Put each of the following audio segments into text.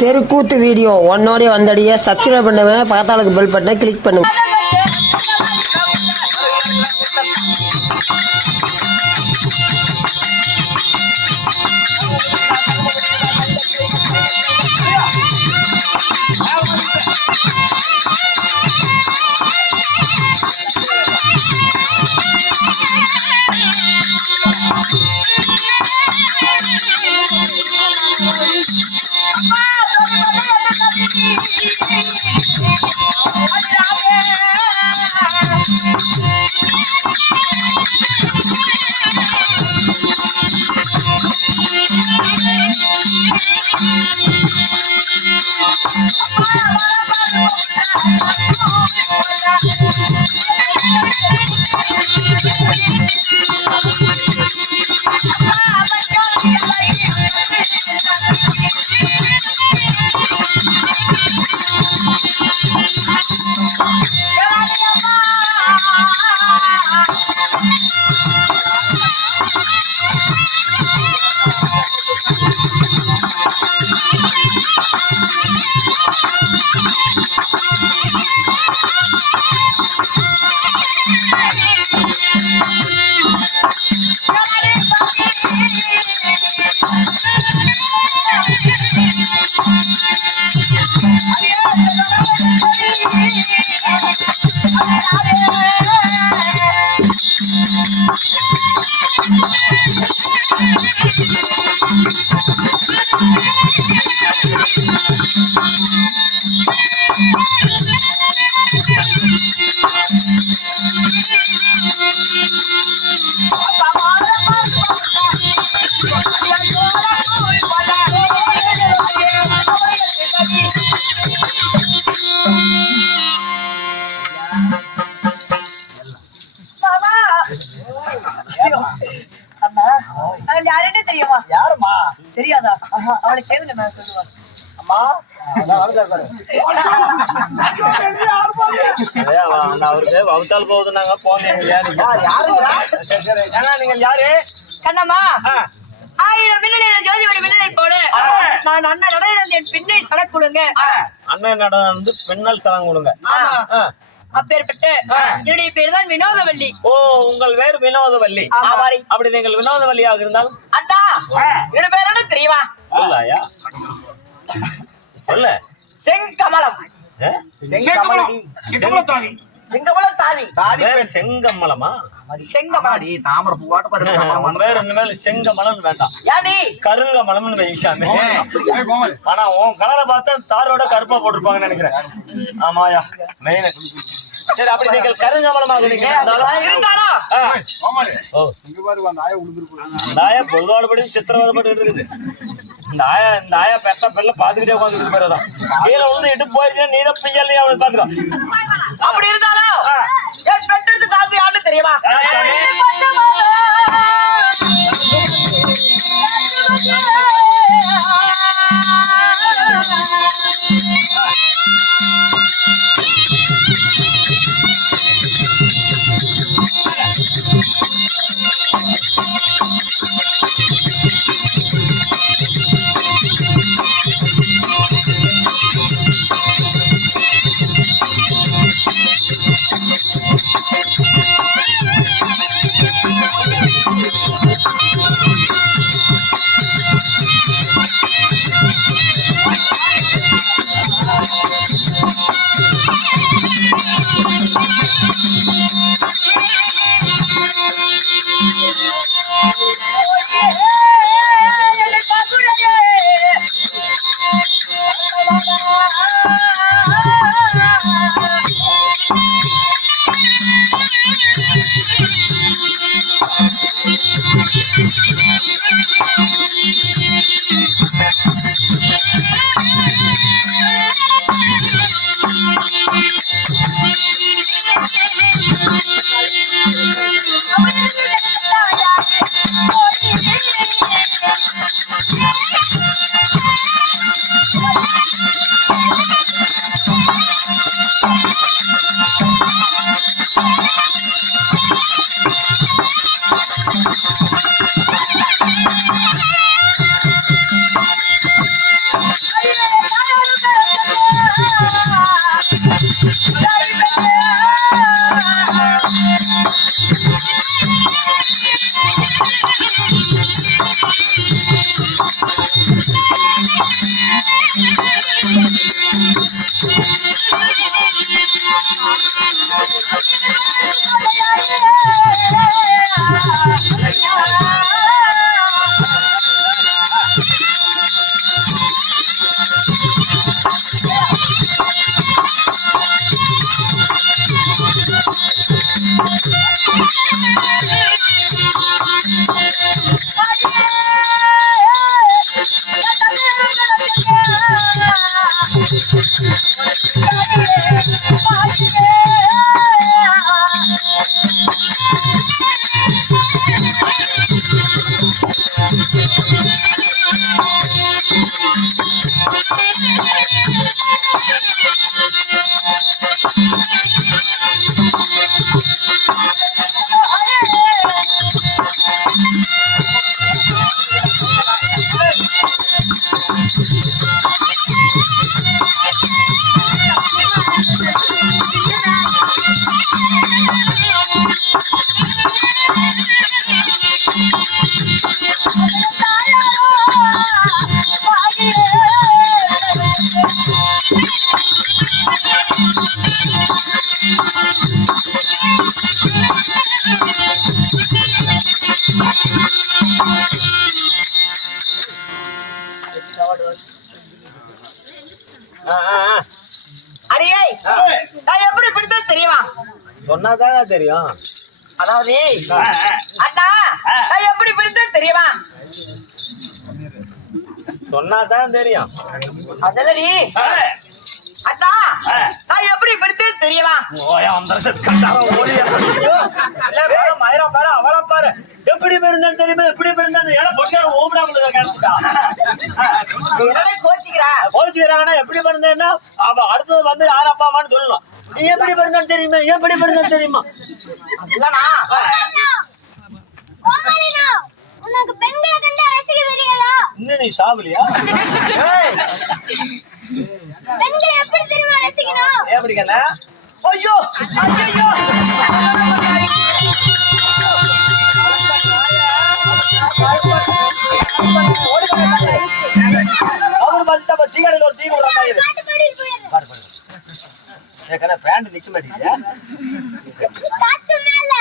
தெருக்கூத்து video ஒன்னோடய வந்தடிய subscribe பண்ணுவேன், பக்கத்தாளுக்கு bell பட்டனை கிளிக் பண்ணுங்க. தெரியுமா? யாருமா தெரியாதா? அவளை கேளுங்க, நான் சொல்லுவேன். அம்மா அவருக்கு வகுத்தால் போகுதுன்னாங்க போனீங்க. நீங்க யாரு? கண்ணம்மா, 1000 மின்னலை ஜோதிமணி மின்னலை போல நான் அண்ணன் நடையில என் பின்னை சடக் கொடுங்க. அண்ணன் நட வந்து பின்னல் சலம் கொடுங்க. அப்பேற்பட்ட என்னுடைய பேர் தான் வினோதவல்லி. ஓ, உங்கள் பேர் வினோதவல்லி. அப்படி நீங்கள் வினோதவல்லியாக இருந்தால் அண்ணா என்னோட பேர் என்ன தெரியுமா? சொல்லாயா? சொல்ல. செங்கமலம். செங்கமலமா? செங்கமலி தாமரை பூவாட்ட பாரு. வேற இனிமேல் செங்கமலம் வேண்டாம், கருங்கமலம்னு வைசாமி. ஆனா உன் கலரை பார்த்தா தாரோட கருப்பா போட்டிருப்பாங்கன்னு நினைக்கிறேன். ஆமாயா மெயின். சரி, அப்படி நீங்கள் கருங்கமலமாக நீங்க பொதுவாடுபடி சித்திரவதப்பட்டு இருக்குது. இந்த ஆயா பெத்த பெல்ல பாத்துக்கிட்டே உட்காந்து போறதான். கீழே வந்து இட்டு போயிருச்சுன்னா நீதான் பிஞ்சல்லையே அவனுக்கு பாத்துக்கோ. அப்படி இருந்தாலும் என் பெற்றது தாத்து யாரு தெரியுமா? அடியே நான் எப்படி பிடித்தது தெரியுமா? சொன்னாதாங்க தெரியும். அதாவது அண்ணா நான் எப்படி பிடித்தது தெரியுமா? சொன்னாதான் தெரியும். அதல்லடி அண்ணா நான் எப்படி பிடித்தது தெரியுமா? அவளை பாரு எப்படி பிறந்தான்னு தெரியுமா? எப்படி பிறந்தான்னு கோச்சிக்கிறாங்கன்னா எப்படி பிறந்தேன்னா அவ அடுத்தது வந்து யார் அப்பா அம்மான்னு சொல்லணும். நீ எப்படி பிறந்தான்னு தெரியுமா? எப்படி பிறந்தான்னு தெரியுமா? இல்லனா உனக்கு பெண்களை கண்டா ரசிக்க தெரியலா? இன்னும் நீ சாவலியா? பெண்களை எப்படி தெரியுமா ரசிக்கணும்? எப்படி கண்ணா? ஐயோ ஐயோ அவரு பார்த்துட்டா டீ ஒரு டீ கூட பாட்டு பாடிட்டு போயிரு. ஏக்கா பேண்ட் நிக்க மாட்டீங்க. காத்து மேல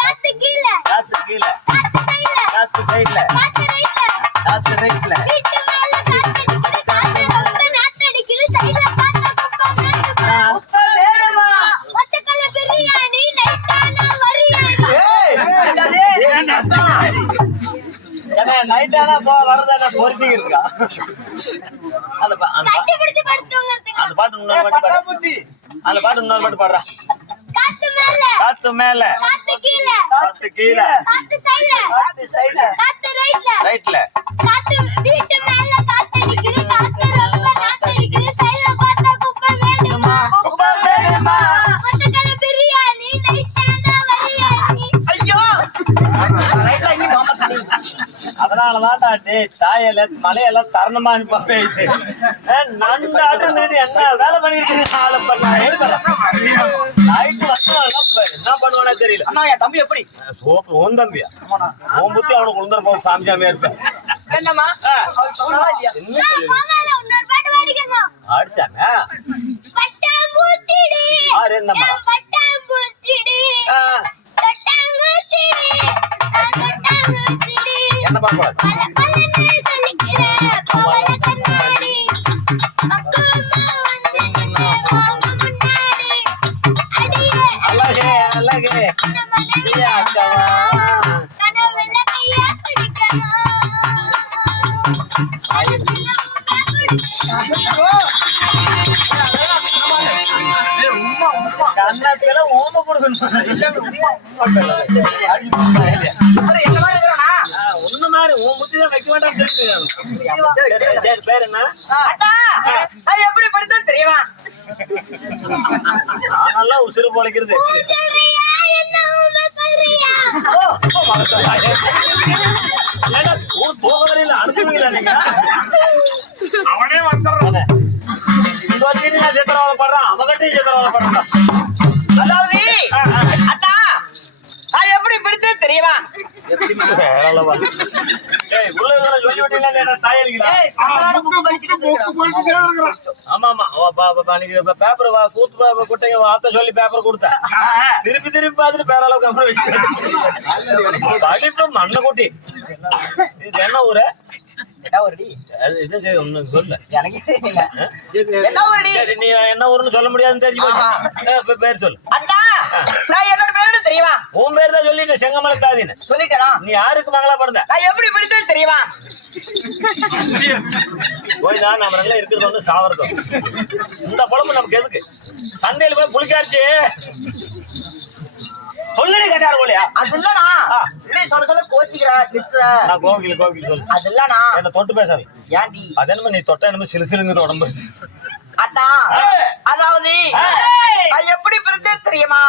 காத்து கீழ காத்து கீழே காத்து சைடுல காத்து சைடுல காத்து ரைட்ல காத்து ரைட்ல வீட்டு மேல காத்து அடிக்குது. காத்து ரொம்ப நாத்தடிக்குது. சைடுல பார்த்தா குப்பை வேணுமா? பச்சைக்கல்ல பிரியாணி நைட்டானா வரியாணி. நைட்டானா வரதான பொறுத்திக்கு இருக்கா? கட்டி பிடிச்சு படுத்துங்கிறதுக்கு அந்த பாட்டு இன்னொரு பாட்டு பாடு. அந்த பாட்டு இன்னொரு பாட்டு பாடுறா. காத்து மேல காத்து மேல காத்து கீழ காத்து கீழே காத்து சைடுல காத்து ரைட்ல ரைட்ல காத்து வீட்டு மேல காத்து அடிக்குது. காத்து ரொம்ப நாத்தடிக்குது. சைடுல பார்த்தா குப்பை வேணுமா? பச்சைக்கல்ல பிரியாணி நைட்டானா வரியாணி. ஐயோ ரைட்ல இங்க மாமா தண்ணி. அதனாலதான்டா தாயல மலையெல்லாம் தரணமா அனுப்பாவே நண்டு ஆட்டு என்ன வேலை பண்ணிட்டு நைட்டு வந்து என்ன பண்ணுவானே தெரியல. அண்ணா என் தம்பி எப்படி? சோப்பு உன் தம்பியா? உன் புத்தி அவனுக்கு உளுந்துற போது சாமியாமே இருப்பேன். என்னம்மா என்ன சொல்லு போகாத இன்னொரு பாட்டு பாடிக்கணும். அடிச்சாங்க பட்டாம்பூச்சிடி ஆறு என்னம்மா பட்டாம்பூச்சிடி தொட்டாங்குச்சிடி தொட்டாங்குச்சிடி என்ன பார்க்க பல பலனை தெளிக்கிற பவள கண்ணாடி பக்குவமா வந்து நின்று மாமா முன்னாடி அடியே அழகே அழகே நம்ம நதியா கனவுல கையா பிடிக்கணும். கண்ணத்துல ஓம கொடுக்கணும். ஒண்ணு மாதிரி உன் புத்தி தான் வைக்க வேண்டாம் தெரியுது. பேர் என்ன? அண்ணா நான் எப்படி படித்தது தெரியுமா? நானெல்லாம் உசுறு பொழைக்கிறது. சொல்றியா என்ன உண்மை சொல்றியா? ஏன்னா போகவரையில் அனுப்புவீங்களா நீங்க? அவனே வந்துடுறானே. இது வந்து நான் சித்திரவதைப்படுறான், அவகிட்டையும் சித்திரவதைப்படுறான். அதாவது அண்ணா நான் எப்படி பிடித்தது தெரியுமா? எப்படிமா? ஏய், உள்ள இதெல்லாம் சொல்லி விட்டீங்களா என்ன தாயலிங்களா? ஏய், ஸ்பெஷலான புக்கு படிச்சுட்டு இருக்கேன். ஆமா ஆமா அன்னைக்கு பேப்பர் கூத்து குட்டைங்க வார்த்தை சொல்லி பேப்பர் கொடுத்தேன். திருப்பி பார்த்துட்டு பேர அளவுக்கு அப்புறம் வச்சு படிப்பு மண்ணை கூட்டி. இது என்ன ஊரு? என்ன ஊருடி? இது ஒண்ணு சொல்லு. எனக்கு தெரியல. என்ன ஊருடி? சரி, நீ என்ன ஊருன்னு சொல்ல முடியாதுன்னு தெரிஞ்சு போச்சு. பேர் சொல்லு. அண்ணா, நான் என்னோட பேரு தெரியுமா? உன் பேர் தான் சொல்லிட்டு செங்கமலை தாதின்னு சொல்லிட்டேனா? நீ யாருக்கு மகளா பிறந்த? நான் எப்படி பிடித்தது தெரியுமா? போய் தான் நம்ம நல்லா இருக்கிறது ஒண்ணு சாவறதும். இந்த குழம்பு நமக்கு எதுக்கு? சந்தையில போய் புளிக்காச்சு சொல்லி கேட்டாரு போலியா? அது இல்லனா இப்படி சொல்ல கோச்சிக்கிறா திட்டுற. நான் கோவில் சொல்லு. அது இல்லனா என்ன தொட்டு பேசாது. ஏன்டி? அது என்ன நீ தொட்ட என்ன சிலுசிலுங்குது உடம்பு. அண்ணா, அதாவது நான் எப்படி பிடித்தது தெரியுமா?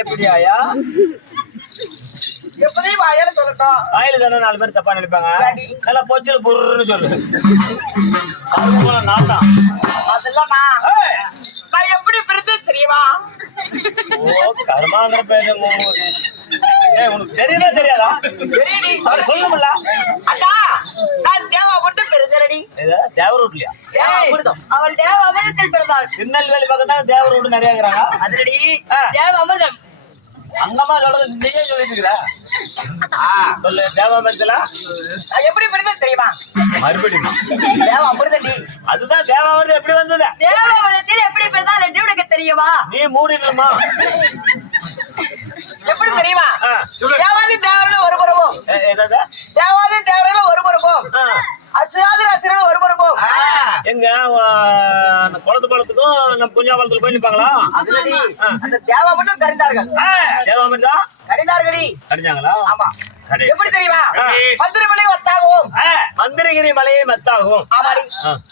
எப்படி ஆயா? எப்படி வாயால சொல்லட்டும்? வாயில தானே 4 பேர் தப்பா நினைப்பாங்க. நல்லா பொச்சில புருன்னு சொல்லு. அது போல நாட்டான். அது இல்லனா நான் எப்படி பிடித்தது தெரியுமா? ஓ கர்மாந்திர பேரு. உனக்கு தெரியல தெரியாதா? தெரியுடி. சொல்லுமில்ல. அண்ணா, நான் தேவா போட்டு பெருந்தரடி. தேவரூட்லயா? அவள் தேவ அமிர்தத்தில் பிறந்தாள். திருநெல்வேலி பக்கத்தான தேவரூட் நிறைய இருக்கிறாங்க. அதிரடி தேவ அமிர்தம். அங்கம்மா சொல்றது நீயே சொல்லிட்டு இருக்கிற. சொல்லு தேவாமிர்தல. நான் எப்படி பிடித்தது தெரியுமா? மறுபடியும் தேவா அமிர்தடி. அதுதான் தேவாமிர்தம் எப்படி வந்தது? தேவ அமிர்தத்தில் எப்படி பிறந்தாள் என்று உனக்கு தெரியுமா? நீ மூடிடணுமா? எப்படி தெரியுமா? தேவாதி தேவர்கள் ஒரு புறமும், என்னது? தேவாதி தேவர்கள் ஒரு புறமும், அசுராதி அசுரர்கள் ஒரு புறமும். எங்க குளத்து பழத்துக்கும் நம்ம குஞ்சா பழத்துல போய் நிப்பாங்களா? அதிரடி அந்த தேவா மட்டும் கடிந்தார்கள். தேவாமிர்தா கடிந்தார்களி. கடிஞ்சாங்களா? ஆமா. கடை. எப்படி தெரியுமா? மந்திரமலை ஒத்தாகவும், மந்திரகிரி மலையை மத்தாகவும், ஆமாடி,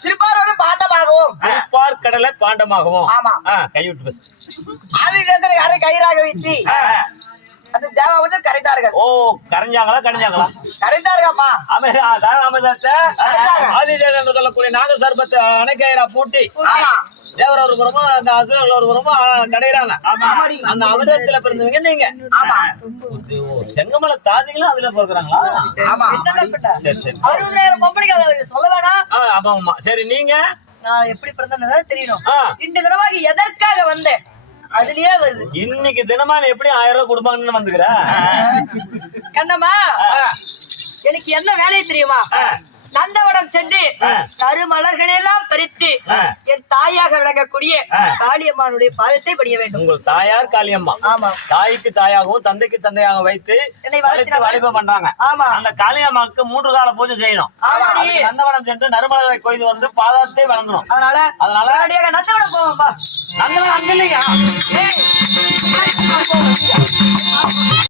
திருப்பாரோடு பாண்டமாகவும், திருப்பார் கடலை பாண்டமாகவும். ஆமா. கைவிட்டு பேசு. ஆதிதேசனை யாரை கயிறாக வைத்து அந்த தேவா வந்து கரைத்தார்கள். ஓ கரைஞ்சாங்களா கடிஞ்சாங்களா? கரைத்தார்கள்மா. ஆதிதேவன் சொல்லக்கூடிய நாக சர்பத்தை அணைக்கயிறா பூட்டி ஆமா. தேவர் ஒரு புறமும் அந்த அசுரர்கள் ஒரு புறமும் கடையிறாங்க. அந்த அமிர்தத்துல பிறந்தவங்க நீங்க. ஆமா. செங்கமலை தாதிகளும் அதுல பிறகுறாங்களா? ஆமா. சரி சரி. 60,000 பொம்பளைக்கு சொல்ல வேணாம். ஆமா ஆமா. சரி நீங்க நான் எப்படி பிறந்தேன்னு தெரியணும். ஆ. இன்று தினமாக எதற்காக வந்தேன் அதுலயே வருது. இன்னைக்கு தினமா நீ எப்படி 1000 ரூபாய் கொடுப்பாங்கன்னு வந்துக்கிற? கண்ணம்மா, எனக்கு என்ன வேலை தெரியுமா? நந்தவனம் சென்று கருமலர்களை எல்லாம் பறித்து என் தாயாக விளங்கக்கூடிய காளியம்மானுடைய பாதத்தை படிய வேண்டும். உங்கள் தாயார் காளியம்மா. ஆமா. தாய்க்கு தாயாகவும் தந்தைக்கு தந்தையாக வைத்து என்னை வளர்த்து வழிபா பண்றாங்க. ஆமா. அந்த காளியம்மாவுக்கு 3 கால பூஜை செய்யணும். ஆமாடி. நந்தவனம் சென்று நறுமலரை கொய்து வந்து பாதத்தை வணங்கணும். அதனால நேரடியாக நந்தவனம் போவோம்பா. நந்தவனம் அங்க இல்லையா? ஏய்